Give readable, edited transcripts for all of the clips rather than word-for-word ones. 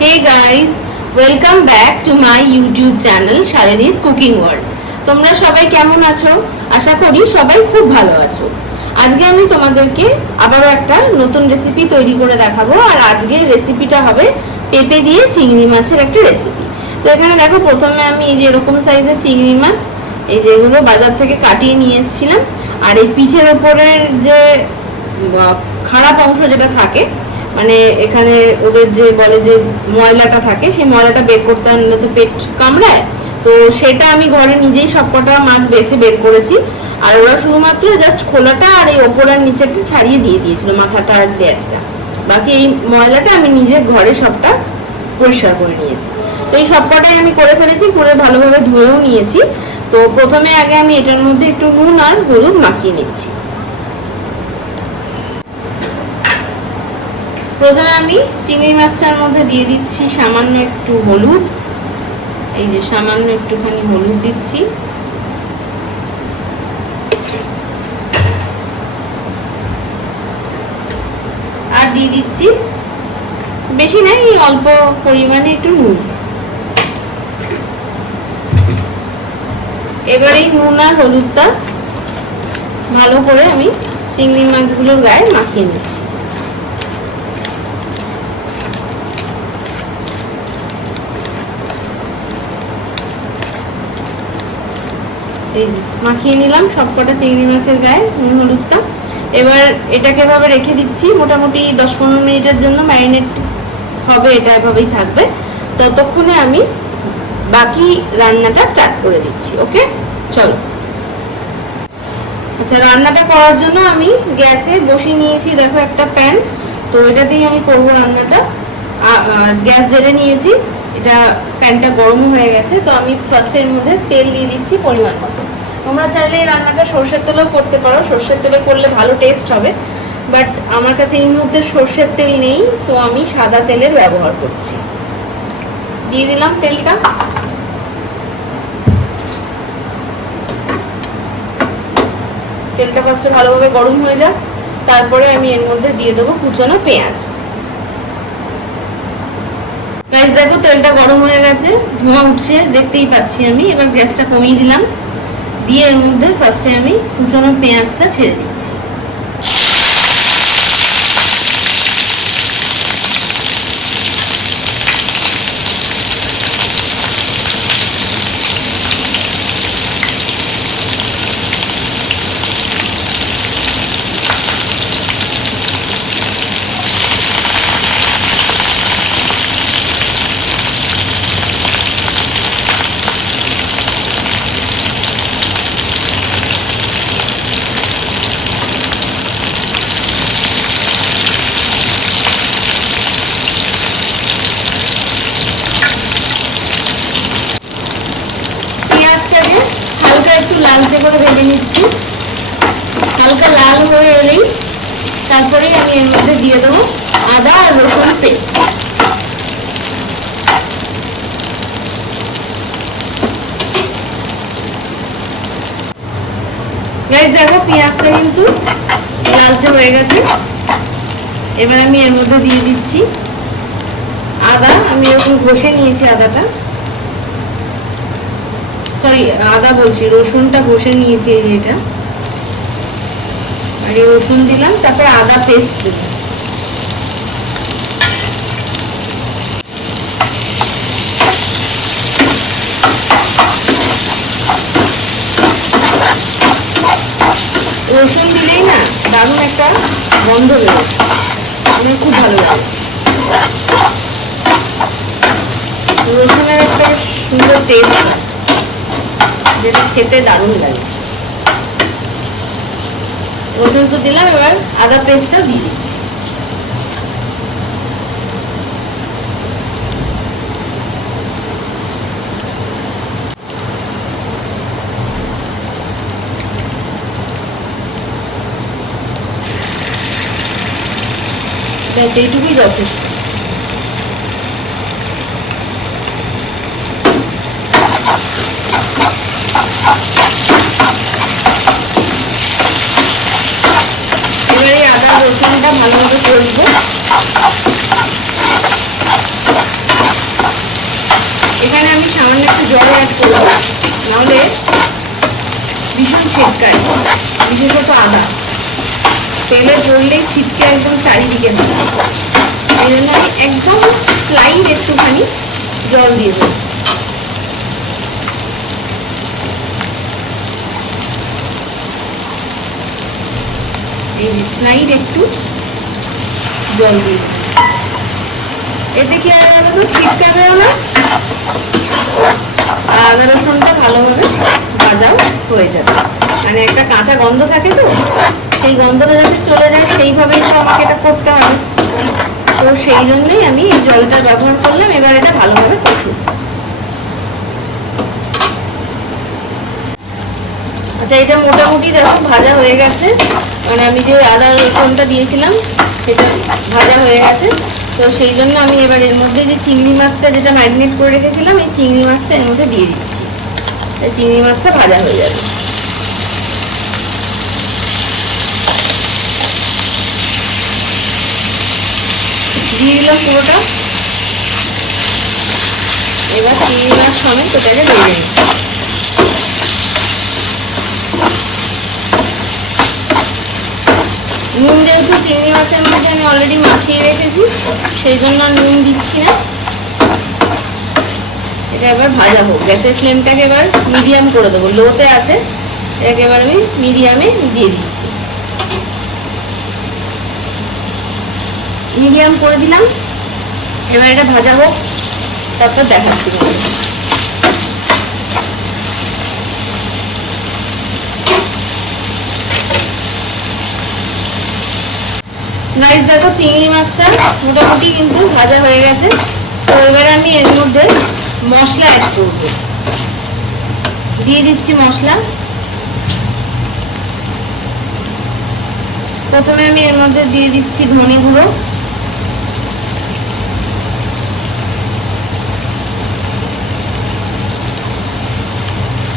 Hey guys, welcome back to my YouTube channel Shalini's Cooking World. তোমরা সবাই কেমন আছো? আশা করি সবাই খুব ভালো আছো। আজকে আমি তোমাদেরকে আবারও একটা নতুন রেসিপি তৈরি করে দেখাবো। আর আজকের রেসিপিটা হবে পেঁপে দিয়ে চিংড়ি মাছের একটা রেসিপি। তো এখানে দেখো, প্রথমে আমি এই যে এরকম সাইজের চিংড়ি মাছ, এই যেগুলো বাজার থেকে কাটিয়ে নিয়ে এসেছিলাম, আর এই পিঠের ওপরের যে খারাপ অংশ যেটা থাকে, মানে এখানে ওদের যে বলে যে ময়লাটা থাকে, সেই ময়লাটা বের করতে আনলে তো পেট কামড়ায়। তো সেটা আমি ঘরে নিজেই সবকটা মাছ বেছে বের করেছি। আর ওরা শুধুমাত্র জাস্ট খোলাটা আর এই ওপর আর নিচেরটা ছাড়িয়ে দিয়ে দিয়েছিল, মাথাটা আর লেজটা। বাকি এই ময়লাটা আমি নিজে ঘরে সবটা পরিষ্কার করে নিয়েছি। তো এই সবকটাই আমি করে ফেলেছি, করে ভালোভাবে ধুয়েও নিয়েছি। তো প্রথমে আগে আমি এটার মধ্যে একটু নুন আর হলুদ মাখিয়ে নিচ্ছি। প্রথমে আমি চিংড়ি মাছটার মধ্যে দিয়ে দিচ্ছি সামান্য একটু হলুদ। এই যে সামান্য একটুখানি হলুদ দিচ্ছি। আর দিয়ে দিচ্ছি বেশি নাই, অল্প পরিমাণে একটু নুন। এবার এই নুন আর হলুদটা ভালো করে আমি চিংড়ি মাছগুলোর গায়ে মাখিয়ে নিচ্ছি। এই যে মাখিয়ে নিলাম সবকটা চিংড়ি মাছের গায়ে নুন হলুদটা। এবার এটাকে এভাবে রেখে দিচ্ছি মোটামুটি 10-15 মিনিটের জন্য ম্যারিনেট হবে, এটা এভাবেই থাকবে। ততক্ষণে আমি বাকি রান্নাটা স্টার্ট করে দিচ্ছি। ওকে, চলো। আচ্ছা, রান্নাটা করার জন্য আমি গ্যাসে বসিয়ে নিয়েছি দেখো একটা প্যান। তো এটাতেই আমি করবো রান্নাটা। গ্যাস জেলে নিয়েছি, এটা প্যানটা গরম হয়ে গেছে। তো আমি ফার্স্ট এর মধ্যে তেল দিয়ে দিচ্ছি পরিমাণ মতো। তোমরা চাইলে এই রান্নাটা সর্ষের তেলেও করতে পারো, সর্ষের তেলে করলে ভালো টেস্ট হবে। বাট আমার কাছে এই মুহূর্তে সর্ষের তেল নেই, সো আমি সাদা তেলের ব্যবহার করছি। দিয়ে দিলাম তেলটা। তেলটা ফার্স্টে ভালোভাবে গরম হয়ে যাক, তারপরে আমি এর মধ্যে দিয়ে দেবো কুচনো পেঁয়াজ। গাইস দেখো, তেলটা গরম হয়ে গেছে, ধোঁয়া উঠছে, দেখতেই পাচ্ছি আমি। এবার গ্যাসটা কমিয়ে দিলাম, দিয়ে এর মধ্যে ফার্স্টে আমি কুচনো পেঁয়াজটা ছেড়ে দিচ্ছি। হালকা একটু লালচে করে ভেজে নিচ্ছি। হালকা লাল হয়ে এলেই তারপরে আমি এর মধ্যে দিয়ে দেবো আদা আর রসুন পেস্ট। গাইস দেখো, পেঁয়াজটা কিন্তু লালচে হয়ে গেছে। এবার আমি এর মধ্যে দিয়ে দিচ্ছি আদা। আমি এরকম ঘষে নিয়েছি আদাটা, সরি আদা বলছি, রসুনটা ঘষে নিয়েছি এই যে এটা। আর এই রসুন দিলাম, তারপরে আদা পেস্ট দিলাম। রসুন দিলেই না দারুণ একটা গন্ধ বেরোয়, আমার খুব ভালো লাগে। রসুনের একটা সুন্দর টেস্ট, যেটা খেতে দারুণ লাগে। রসুন তো দিলাম, এবার আদা পেস্টটা দিয়ে দিচ্ছি। ব্যাস এইটুকুই যথেষ্ট। এবারে আদা রসুনটা ভালোভাবে কষবো। এখানে আমি সামান্য একটু জল অ্যাড করবো, নাহলে ভীষণ ছিটকায়, বিশেষত আদা তেলে পড়লেই ছিটকে একদম চারিদিকে দেয়। এই জন্য আমি একদম স্লাইড একটুখানি জল দিয়ে দেবো। এই স্লাইড একটু জল দিয়ে দেবো, এতে কি আর তো ছিটকাবেও না, আদা রসুনটা ভালোভাবে ভাজাও হয়ে যাবে। মানে একটা কাঁচা গন্ধ থাকে তো, সেই গন্ধটা যাতে চলে যায় সেইভাবেই তো আমাকে এটা করতে হবে। তো সেই জন্যই আমি এই জলটা ব্যবহার করলাম। এবার এটা ভালোভাবে কষুন। আচ্ছা, এটা মোটামুটি দেখো ভাজা হয়ে গেছে, মানে আমি যে আদা রসুনটা দিয়েছিলাম সেটা ভাজা হয়ে গেছে। তো সেই জন্য আমি এবার এর মধ্যে যে চিংড়ি মাছটা যেটা ম্যারিনেট করে রেখেছিলাম, এই চিংড়ি মাছটা এর মধ্যে দিয়ে দিচ্ছি। এই চিংড়ি মাছটা ভাজা হয়ে যাবে। দিয়ে দিলাম পুরোটা। এবার চিংড়ি মাছ সমেত ওটাকে ভেজে নিচ্ছি। নুন যেহেতু চিংড়ি মাছের মধ্যে আমি অলরেডি মাখিয়ে রেখেছি, সেই জন্য নুন দিচ্ছি না। এটা এবার ভাজা হোক। গ্যাসের ফ্লেমটাকে এবার মিডিয়াম করে দেবো, লোতে আছে, এটাকে এবার আমি মিডিয়ামে দিয়ে দিচ্ছি। মিডিয়াম করে দিলাম। এবার এটা ভাজা হোক, তারপর দেখাচ্ছি। গাইস দেখো, চিংড়ি মাছটা মোটামুটি কিন্তু ভাজা হয়ে গেছে। তো এবারে আমি এর মধ্যে মশলা অ্যাড করব। দিয়ে দিচ্ছি মশলা। প্রথমে আমি এর মধ্যে দিয়ে দিচ্ছি ধনে গুঁড়ো,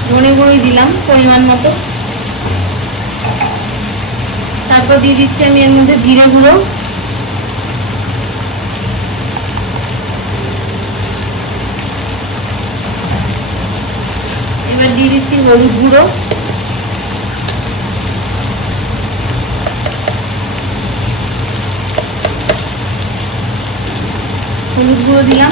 ধনে গুঁড়োই দিলাম পরিমাণ মতো। তারপর দিয়ে দিচ্ছি আমি এর মধ্যে জিরে গুঁড়ো, এবার দিয়ে দিচ্ছি হলুদ গুঁড়ো, হলুদ গুঁড়ো দিলাম।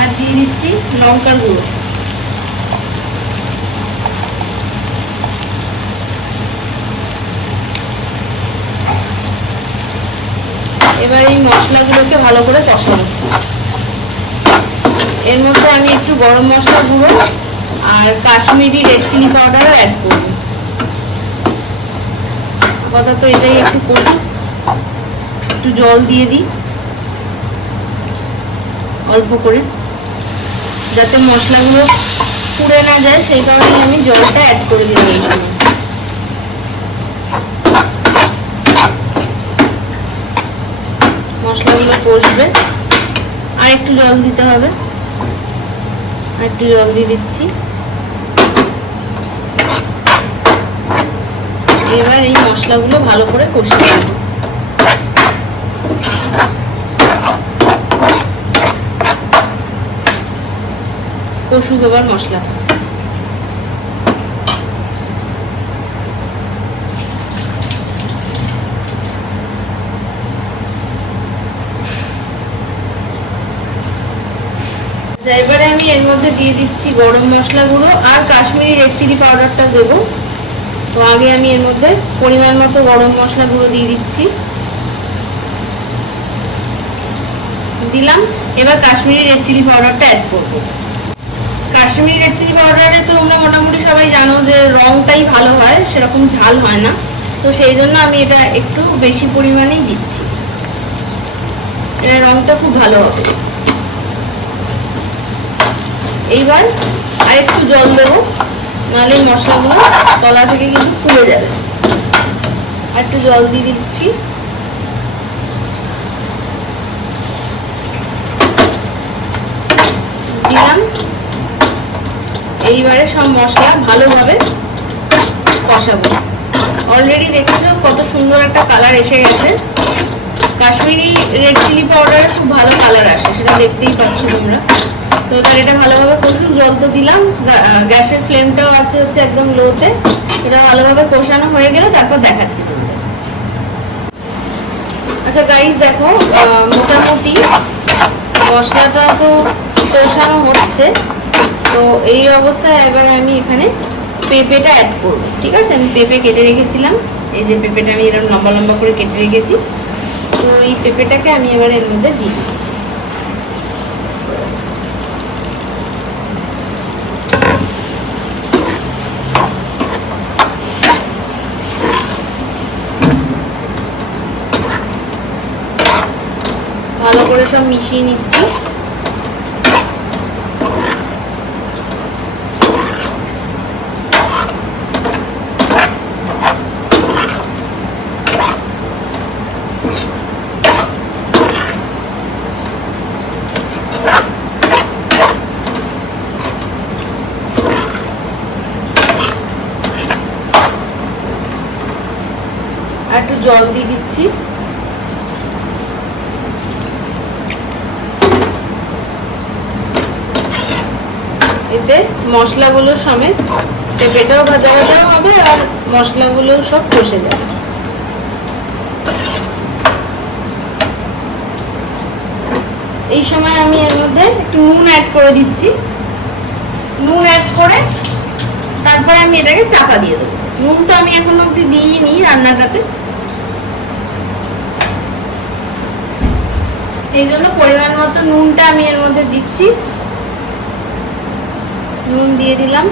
আর দিয়ে দিচ্ছি লঙ্কার গুঁড়ো। এবার এই মশলাগুলোকে ভালো করে কষাবো। এর মধ্যে আমি একটু গরম মশলা গুঁড়ো আর কাশ্মীরি রেড চিলি পাউডারও অ্যাড করব। আপাতত এটাই একটু করি। একটু জল দিয়ে দিই অল্প করে, যাতে মশলাগুলো পুড়ে না যায়, সেই কারণে আমি জলটা অ্যাড করে দিলাম এই সময়। মশলাগুলো কষবে, আর একটু জল দিতে হবে। আর একটু জল দিয়ে দিচ্ছি। এবার এই মশলাগুলো ভালো করে কষিয়ে নেব। কষুক এবার মশলা। এবারে আমি এর মধ্যে দিয়ে দিচ্ছি গরম মশলা গুঁড়ো আর কাশ্মীরি রেড চিলি পাউডারটা দেবো। তো আগে আমি এর মধ্যে পরিমাণ মতো গরম মশলা গুঁড়ো দিয়ে দিচ্ছি, দিলাম। এবার কাশ্মীরি রেড চিলি পাউডারটা অ্যাড করবো। কাশ্মীরি রেড চিলি পাউডারে তো তোমরা মোটামুটি সবাই জানো যে রংটাই ভালো হয়, সেরকম ঝাল হয় না। তো সেই জন্য আমি এটা একটু বেশি পরিমাণেই দিচ্ছি, এটা রংটা খুব ভালো হবে। এইবার আর একটু জল দেবো, নাহলে মশলাগুলো তলা থেকে কিন্তু পুড়ে যাবে। আর একটু জল দিয়ে দিচ্ছি। দিলাম। এইবারে সব মশলা ভালোভাবে কষাবো। অলরেডি দেখেছো কত সুন্দর একটা কালার এসে গেছে। কাশ্মীরি রেড চিলি পাউডার খুব ভালো কালার আসে, সেটা দেখতেই পাচ্ছ তোমরা। তো এবার এটা ভালোভাবে কষুন, জল তো দিলাম, গ্যাসের ফ্লেমটাও আছে হচ্ছে একদম লোতে। এটা ভালোভাবে কষানো হয়ে গেলে তারপর দেখাচ্ছি তোমাদের। আচ্ছা গাইস দেখো, মোটামুটি মশলাটা তো কষানো হচ্ছে। তো এই অবস্থায় এবার আমি এখানে পেঁপেটা অ্যাড করবো। ঠিক আছে, আমি পেঁপে কেটে রেখেছিলাম, এই যে পেঁপেটা আমি এরকম লম্বা লম্বা করে কেটে রেখেছি। তো এই পেঁপেটাকে আমি এবার এর মধ্যে দিয়ে দিচ্ছি। ভালো করে সব মিশিয়ে নিচ্ছি। আর একটু জল দিয়ে দিচ্ছি। এতে মশলাগুলো সমেত পেঁপেটাও ভাজা ভাজা হবে আর মশলাগুলো সব কষে যাবে। এই সময় আমি এর মধ্যে একটু নুন অ্যাড করে দিচ্ছি। নুন অ্যাড করে তারপরে আমি এটাকে চাপা দিয়ে দেবো। নুন তো আমি এখনো অব্দি দিইনি রান্নাটাতে, এই জন্য পরিমাণ মতো নুনটা আমি এর মধ্যে দিচ্ছি। নুন দিয়ে দিলাম।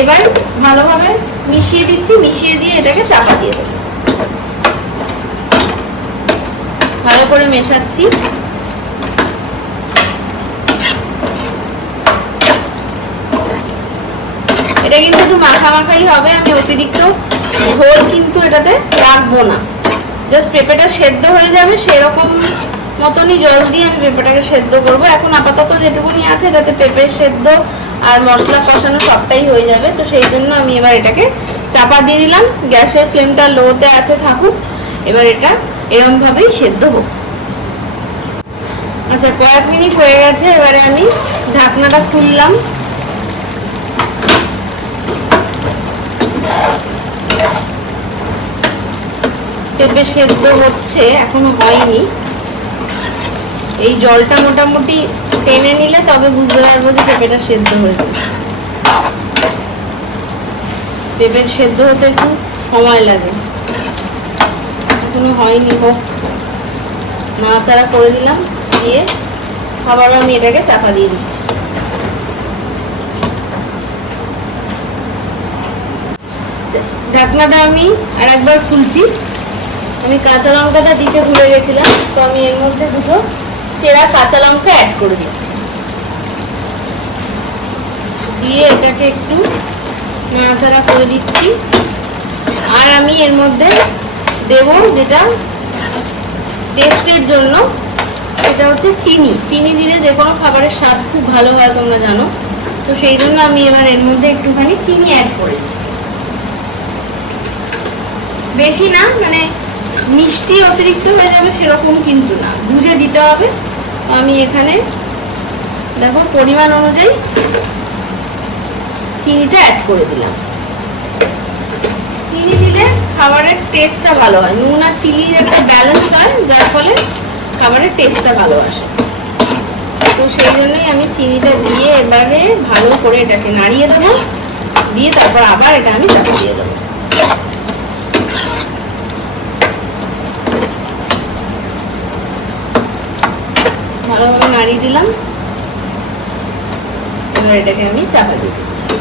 এবার ভালোভাবে মিশিয়ে দিচ্ছি, মিশিয়ে দিয়ে এটাকে চাপা দিয়ে দেবো। ভালো করে মেশাচ্ছি। এটা কিন্তু একটু মাখামাখাই হবে, আমি অতিরিক্ত ঝোল কিন্তু এটাতে রাখবো না। জাস্ট পেঁপেটা সেদ্ধ হয়ে যাবে সেরকম মতনই জল দিয়ে আমি পেঁপেটাকে সেদ্ধ করবো। এখন আপাতত যেটুকুনি আছে যাতে পেঁপে সেদ্ধ আর মশলা কষানো সবটাই হয়ে যাবে। তো সেই জন্য আমি এবার এটাকে চাপা দিয়ে দিলাম। গ্যাসের ফ্লেমটা লোতে আছে থাকুক, এবার এটা এরকম ভাবেই সেদ্ধ হোক। আচ্ছা কয়েক মিনিট হয়ে গেছে, এবারে আমি ঢাকনাটা খুললাম। পেঁপে সেদ্ধ হচ্ছে, এখনো হয়নি। এই জলটা মোটামুটি টেনে নিলে তবে বুঝতে পারবো যে পেঁপেটা সেদ্ধ হয়েছে। পেঁপে সেদ্ধ হতে একটু সময় লাগে, এখনো হয়নি। হোক, নাড়াচাড়া করে দিলাম, দিয়ে আবারও আমি এটাকে চাপা দিয়ে দিচ্ছি। ঢাকনাটা আমি আর একবার খুলছি। আমি কাঁচা লঙ্কাটা দিতে ভুলে গেছিলাম, তো আমি এর মধ্যে দুটো চেরা কাঁচা লঙ্কা অ্যাড করে দিচ্ছি। দিয়ে এটাকে একটু নাড়াচাড়া করে দিচ্ছি। আর আমি এর মধ্যে দেবো যেটা টেস্টের জন্য, সেটা হচ্ছে চিনি। চিনি দিলে যে কোনো খাবারের স্বাদ খুব ভালো হয়, তোমরা জানো। তো সেই জন্য আমি এবার এর মধ্যে একটুখানি চিনি অ্যাড করে দিচ্ছি। বেশি না, মানে মিষ্টি অতিরিক্ত হয়ে যাবে সেরকম কিন্তু না, বুঝে দিতে হবে। আমি এখানে দেখো পরিমাণ অনুযায়ী চিনিটা অ্যাড করে দিলাম। চিনি দিলে খাবারের টেস্টটা ভালো হয়, নুন আর চিনির একটা ব্যালেন্স হয়, যার ফলে খাবারের টেস্টটা ভালো আসে। তো সেই জন্যই আমি চিনিটা দিয়ে এবারে ভালো করে এটাকে নাড়িয়ে দেবো, দিয়ে তারপর আবার এটা আমি চাপা দিয়ে দেবো। ভালোভাবে নাড়িয়ে দিলাম, এবার এটাকে আমি চাপা দিয়ে দিচ্ছি।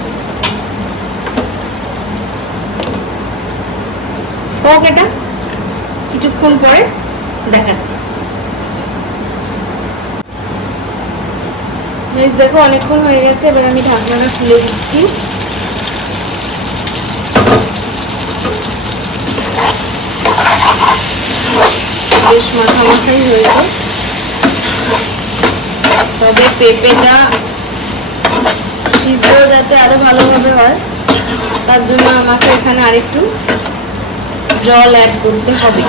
হোক, এটা কিছুক্ষণ পরে দেখাচ্ছি। দেখো অনেকক্ষণ হয়ে গেছে, এবার আমি ঢাকনাটা খুলে দিচ্ছি। বেশ মাখামাখাই হয়েছে, তবে পেঁপেটা সিদ্ধ যাতে আরো ভালোভাবে হয় তার জন্য আমাকে এখানে আরেকটু জল অ্যাড করতে হবে।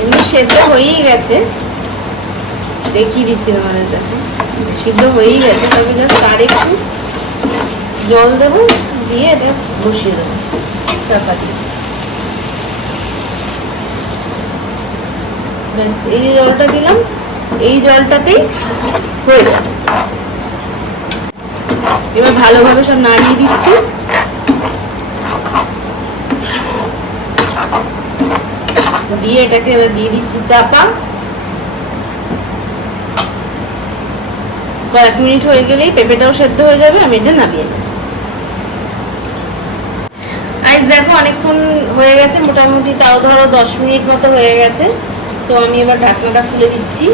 এমনি সেদ্ধ হয়েই গেছে, দেখিয়ে দিচ্ছি তোমাদের কাছে, সিদ্ধ হয়েই গেছে, তবে জাস্ট আর একটু জল দেবো, দিয়ে এটা বসিয়ে দেবো চাপা দিয়ে। ব্যাস, এই যে জলটা দিলাম, এই জলটাতেই হয়ে যাবে। এবার ভালোভাবে সব নাড়িয়ে দিচ্ছি। দিয়ে এটাকে এবার দিয়ে দিচ্ছি চাপা। কয়েক মিনিট হয়ে গেলেই পেঁপেটাও সেদ্ধ হয়ে যাবে, আমি এটা নামিয়ে নেব। আজ দেখো অনেকক্ষণ হয়ে গেছে, মোটামুটি তাও ধরো 10 মিনিট মতো হয়ে গেছে। সো আমি এবার ঢাকনাটা খুলে দিচ্ছি।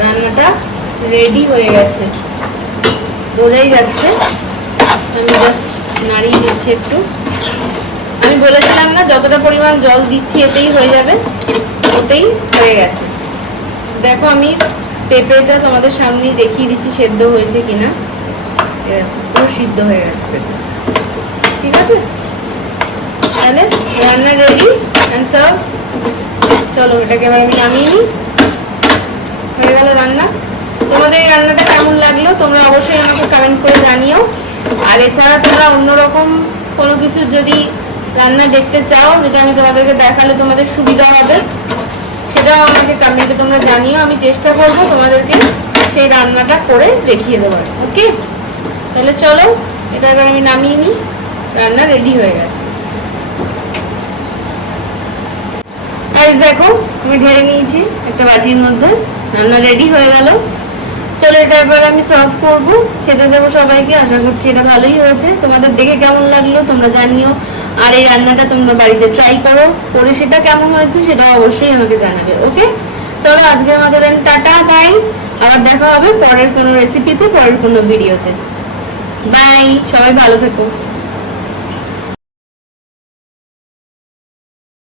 রান্নাটা রেডি হয়ে গেছে, বোঝাই যাচ্ছে। আমি জাস্ট নাড়িয়ে দিচ্ছি একটু। আমি বলেছিলাম না যতটা পরিমাণ জল দিচ্ছি এতেই হয়ে যাবে, ওতেই হয়ে গেছে। দেখো আমি পেঁপেটা তোমাদের সামনেই দেখিয়ে দিচ্ছি সেদ্ধ হয়েছে কিনা। পুরো সিদ্ধ হয়ে গেছে পেঁপে, ঠিক আছে? তাহলে রান্না রেডি অ্যান্ড সার্ভ। চলো এটাকে এবার আমি নামিয়ে নিই। হয়ে গেল রান্না। তোমাদের এই রান্নাটা কেমন লাগলো তোমরা অবশ্যই আমাকে কমেন্ট করে জানিও। আর এছাড়া তোমরা অন্যরকম কোনো কিছু যদি রান্না দেখতে চাও, যেটা আমি তোমাদেরকে দেখালে তোমাদের সুবিধা হবে, সেটাও আমাকে কমেন্টে তোমরা জানিও। আমি চেষ্টা করবো তোমাদেরকে সেই রান্নাটা করে দেখিয়ে দেওয়ার। ওকে, তাহলে চলো এটা এবার আমি নামিয়ে নিই। রান্না রেডি হয়ে গেছে। গাইস দেখো আমি ঢেলে নিয়েছি একটা বাটির মধ্যে, রান্না রেডি হয়ে গেল। চলো এটা এবার আমি সার্ভ করব, খেতে দেবো সবাইকে। আশা করছি এটা ভালোই হয়েছে। তোমাদের দেখে কেমন লাগলো তোমরা জানিও। আর এই রান্নাটা তোমরা বাড়িতে ট্রাই করো, করে সেটা কেমন হয়েছে সেটা অবশ্যই আমাকে জানাবে। ওকে, চলো আজকের মতো দেন টাটা, বাই। আবার দেখা হবে পরের কোনো রেসিপিতে, পরের কোনো ভিডিওতে। বাই, সবাই ভালো থেকো।